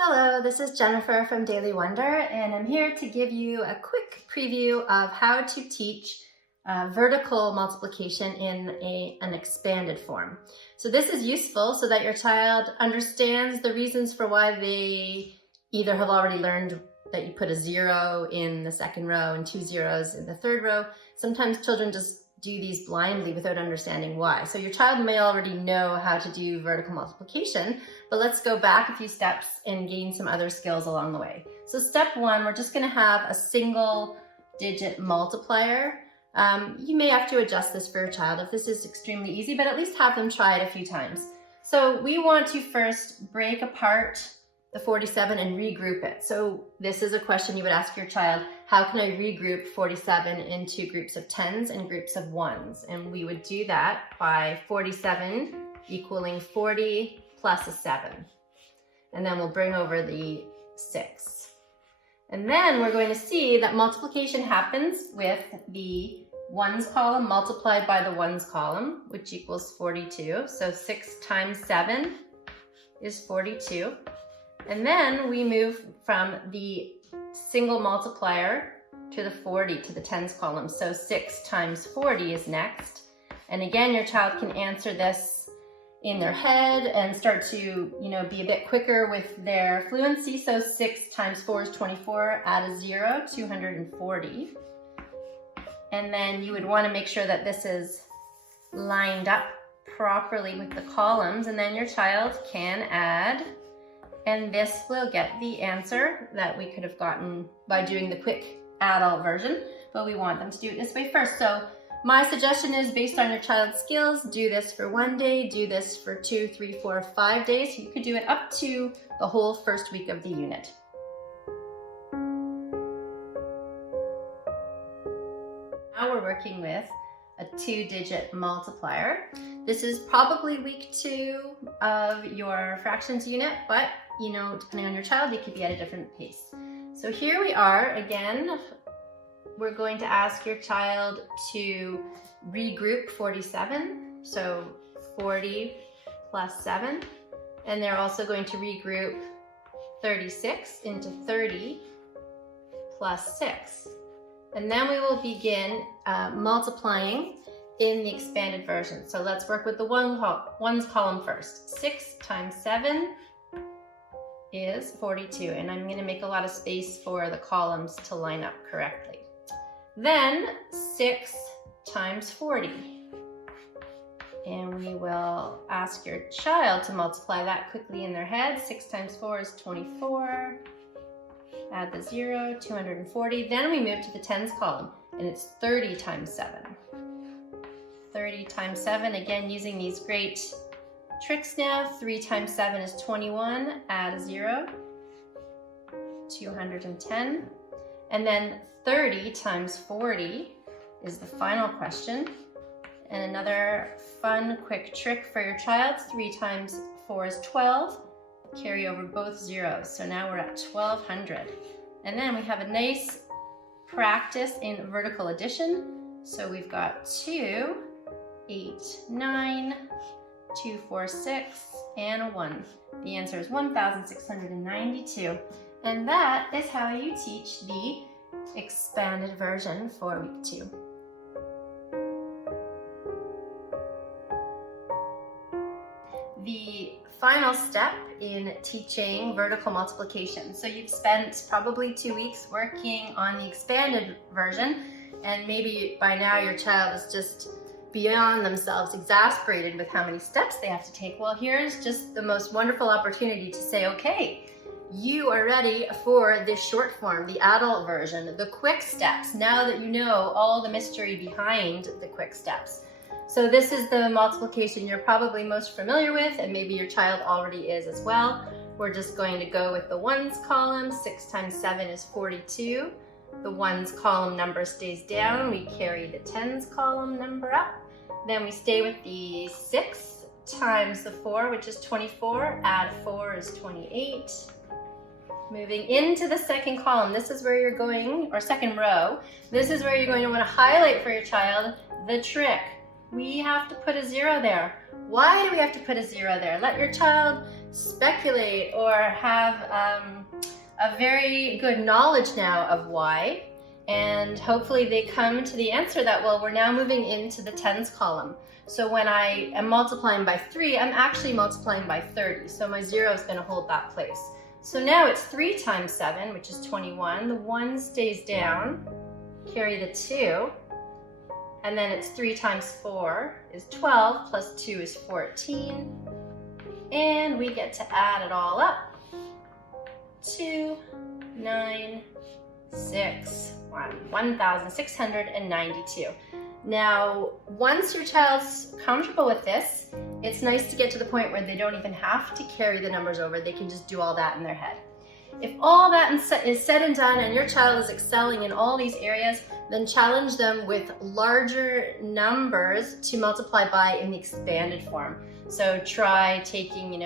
Hello, this is Jennifer from Daily Wonder, and I'm here to give you a quick preview of how to teach vertical multiplication in an expanded form. So this is useful so that your child understands the reasons for why they either have already learned that you put a 0 in the second row and 2 zeros in the third row. Sometimes children just do these blindly without understanding why. So your child may already know how to do vertical multiplication, but let's go back a few steps and gain some other skills along the way. So step one, we're just gonna have a single digit multiplier. You may have to adjust this for your child if this is extremely easy, but at least have them try it a few times. So we want to first break apart the 47 and regroup it. So this is a question you would ask your child: how can I regroup 47 into groups of 10s and groups of 1s? And we would do that by 47 equaling 40 plus a 7. And then we'll bring over the 6. And then we're going to see that multiplication happens with the 1s column multiplied by the 1s column, which equals 42. So 6 times 7 is 42. And then we move from the single multiplier to the 40 to the 10s column. So 6 times 40 is next. And again, your child can answer this in their head and start to, be a bit quicker with their fluency. So 6 times 4 is 24, add a 0, 240. And then you would want to make sure that this is lined up properly with the columns, and then your child can add, and this will get the answer that we could have gotten by doing the quick adult version, but we want them to do it this way first. So my suggestion is, based on your child's skills, do this for 1 day, do this for 2, 3, 4, 5 days. You could do it up to the whole first week of the unit. Now we're working with a 2-digit multiplier. This is probably week 2 of your fractions unit, but depending on your child, you could be at a different pace. So here we are again. We're going to ask your child to regroup 47, so 40 plus 7, and they're also going to regroup 36 into 30 plus 6. And then we will begin multiplying in the expanded version. So let's work with the 1s column first. 6 times 7 is 42, and I'm going to make a lot of space for the columns to line up correctly. Then 6 times 40, and we will ask your child to multiply that quickly in their head. 6 times 4 is 24, add the 0, 240. Then we move to the 10s column, and it's 30 times 7. 30 times 7, again using these great tricks now. 3 times 7 is 21, add a 0, 210. And then 30 times 40 is the final question. And another fun quick trick for your child: 3 times 4 is 12, carry over both zeros. So now we're at 1200. And then we have a nice practice in vertical addition. So we've got 2, 8, 9, 2, 4, 6, and a 1. The answer is 1,692. And that is how you teach the expanded version for week 2. The final step in teaching vertical multiplication. So you've spent probably 2 weeks working on the expanded version, and maybe by now your child is just beyond themselves, exasperated with how many steps they have to take. Well, here's just the most wonderful opportunity to say, okay, you are ready for this short form, the adult version, the quick steps, now that you know all the mystery behind the quick steps. So this is the multiplication you're probably most familiar with, and maybe your child already is as well. We're just going to go with the 1s column. 6 times 7 is 42. The 1s column number stays down. We carry the 10s column number up. Then we stay with the 6 times the 4, which is 24. Add 4 is 28. Moving into the second column, this is where you're going, or second row, this is where you're going to want to highlight for your child the trick. We have to put a 0 there. Why do we have to put a 0 there? Let your child speculate or have a very good knowledge now of y, and hopefully they come to the answer that, well, we're now moving into the tens column. So when I am multiplying by 3, I'm actually multiplying by 30, so my 0 is going to hold that place. So now it's 3 times 7, which is 21. The 1 stays down, carry the 2, and then it's 3 times 4 is 12, plus 2 is 14, and we get to add it all up. 2, 9, 6, 1,692. Now, once your child's comfortable with this, it's nice to get to the point where they don't even have to carry the numbers over. They can just do all that in their head. If all that is said and done and your child is excelling in all these areas, then challenge them with larger numbers to multiply by in the expanded form. So try taking,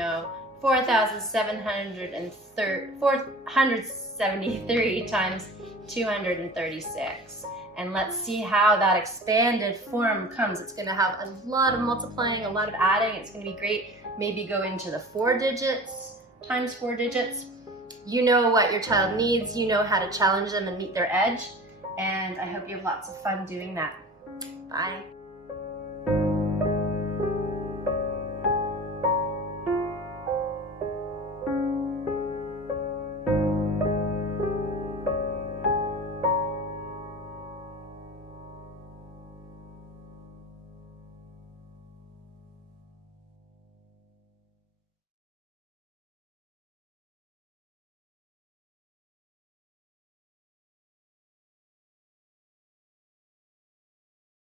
473 times 236. And let's see how that expanded form comes. It's going to have a lot of multiplying, a lot of adding. It's going to be great. Maybe go into the 4 digits, times 4 digits. You know what your child needs. You know how to challenge them and meet their edge. And I hope you have lots of fun doing that. Bye.